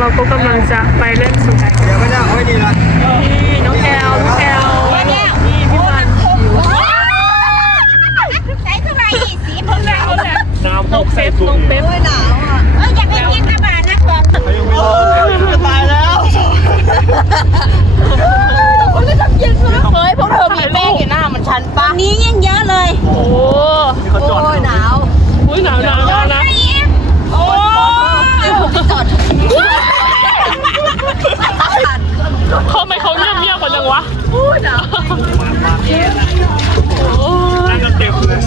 เราก็กำลังจะไปเล่นสุดใจเดี๋ยวไม่ได้ไม่ดีละนี่น้องแอลน้องแอลนี่พี่มันหิวใส่ทำไมสีมเพิ่งแล้วแบบลงเฟซลงเฟซนี่มันนนัีงเย่ะเลยจ้าโอ้ยเต็มเลย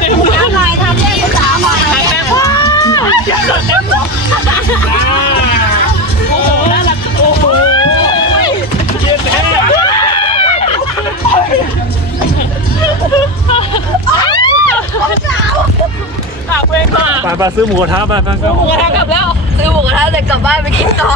เต็มเลยไรทำเต็มสามใบเต็มพ่อไปไปซื้อหมูกระทะไปไปซื้อหมูกระทะกลับแล้วซื้อหมูกระทะเสร็จกลับบ้านไปกินต่อ